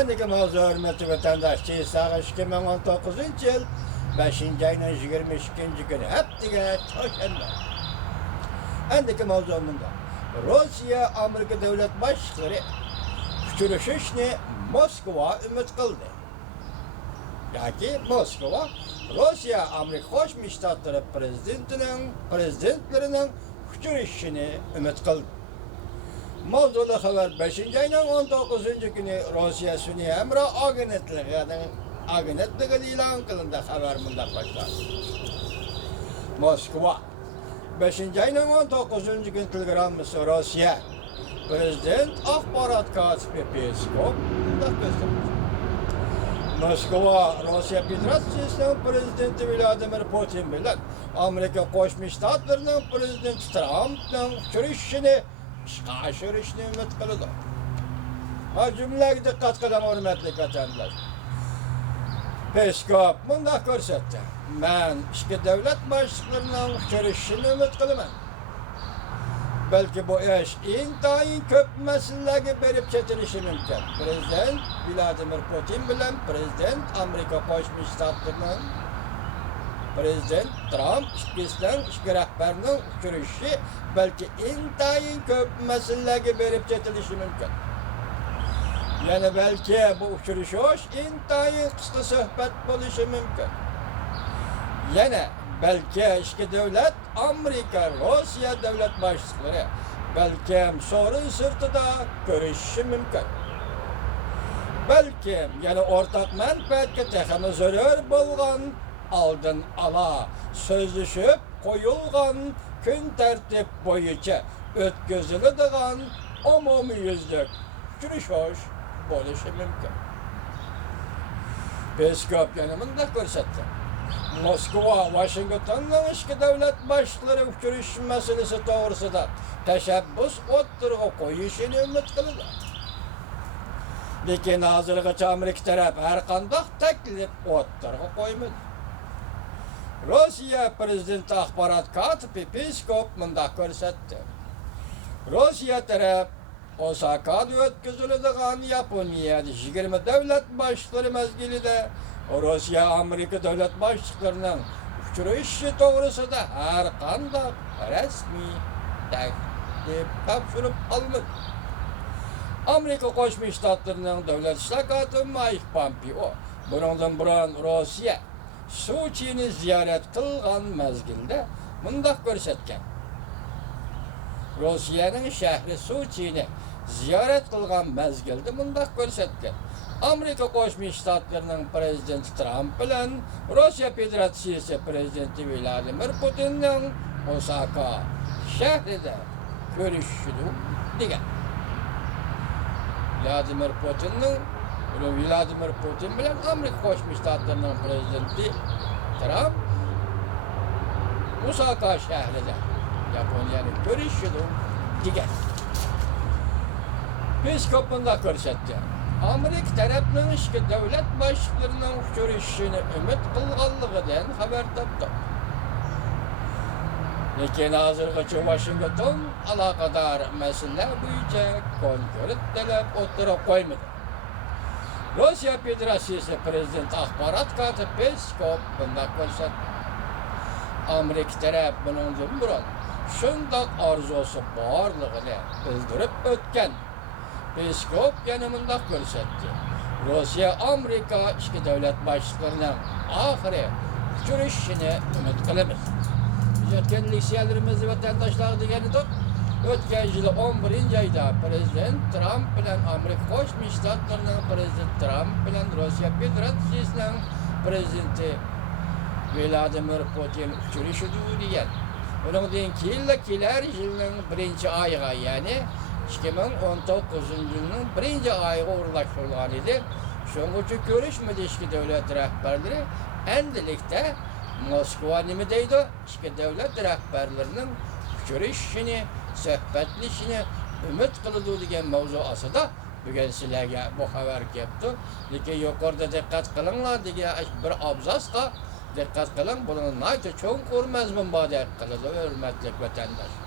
Endiki mavzu hürmetli vatandaşçı Sağış 2019 yıl 5. ayının 22. günü heptiga Çarşamba. Endiki mavzumunda Rusya Amerika devlet başlıkları uçuruşuşni Moskva ümit kıldı. Yani Moskva Rusya Amerika Koşmuş Ştatları prezidentlerinin uçuruşunu ümit kıldı. Mavzuda haber 5. ayının 19. günü Rusya Sünni Emre agentliği ilan kılındı haber bunda başlar. Moskva 5. ayının 19. gün telegramısı Rusya Prezident Akbarat Katibi Peskov bunda göstermiş. Moskva Rusya Federasyası'nın Prezidenti Vladimir Putin bilen Amerika Koşmuş Ştatları'nın Prezidenti Trump'ın uçuruşunu aşırışını ümit kılıdı. Ha cümleye dikkat kılan hürmetli vatandaş. Peskov bunda görsetti. Ben iki devlet başlıklarından uçuruşunu ümit kılıman. Belki bu iş intayin köp meseleleri berip çetilişi mümkün. Prezident Vladimir Putin bilen Prezident Amerika Koşmuş Ştatları'nın Prezident Trump ikisinden iki rehberinin uçuruşu belki intayin köp meseleleri berip çetilişi mümkün. Yani belki bu uçuruş intayin kısa sohbet buluşu mümkün. Yani belki iki devlet Amerika, Rusya devlet başlıkları belki sorun sırtıda görüşü mümkün. Belki yani ortak menfaatke tekemi zörür bulgan aldın ala sözleşip koyulgan gün tertip boyunca ötközülüdüğün umumi yüzlük görüş buluşu mümkün. Peskov yanımında görsetti. Moskva, Washington'la iki devlet başları görüş meselesi doğrusunda teşebbüs oturuğa koyuşunu ümit kılıdı. Lakin hazırlıkçı Amerika tarafı her kandak teklif oturuğa koymadı. Rusya Prezidenti Akbarat Katibi Peskov bunda görsetti. Rusya tarafı Osaka'da ötküzülüdüğün Japonya'da 20 devlet başları mezgilide Rusya Amerika devlet başlıklarının uçuruşu doğrusunda her kandak resmi teklif kapşırıp alınır. Amerika Koşmuş Ştatları'nın devlet ştakatı Mike Pompeo bundan buran Rusya Soçi'ni ziyaret kılgan mezgilde mındak görsetken. Rusya'nın şehri Soçi'ni ziyaret kılgan mezgilde mındak görsetken. Amerika Koşmuş Ştatları'nın Prezidenti Trump bilen Rusya Federasyası Prezidenti Vladimir Putin'in Osaka şehrinde görüşünü digen. Vladimir Putin bilen Amerika Koşmuş Ştatları'nın Prezidenti Trump Osaka şehrinde Japonya'nın görüşünü digen. Peskov bunda görsetti. Amerika tarafının iki devlet başlıklarının görüşünü ümit kılganlığından haber taptı. Lakin hazırlıkçı Washington alakadar mesele boyunca konkret talep oturup koymadı. Rusya Federasyası Prezidenti Akbarat Katibi Peskov bunda görsetti. Amerika tarafı bunun buran şundak arzusu bağırlığını bildirip ötken. Peskov yanımında görsetti. Rusya, Amerika iki devlet başlıklarının ahire görüşünü ümit kılımız. Bizatken liselerimiz vatandaşlar degeni tut. Ötken yılı 11. ayda Prezident Trump bilen Amerika Koşmuş Ştatları'nın Prezident Trump bilen Rusya Federasyası'nın Prezidenti Vladimir Putin görüşüdü diyen. Bunun keler yılının 1. ayına yani 2019 yılının 1. ayı uğurlaştırılan idi. Şunun için görüşmedi iki devlet rehberleri. Endilikte Moskva nimedeydi? İki devlet rehberlerinin görüşünü, sohbetleşini ümit kılıdı diyen mevzuası da bugün sizlerge bu haber yaptı. Lakin yukarıda dikkat kılınlar diye bir abzasla dikkat kılın. Bunun naytı çok görmez mi bade kılıdı hürmetli vatandaş.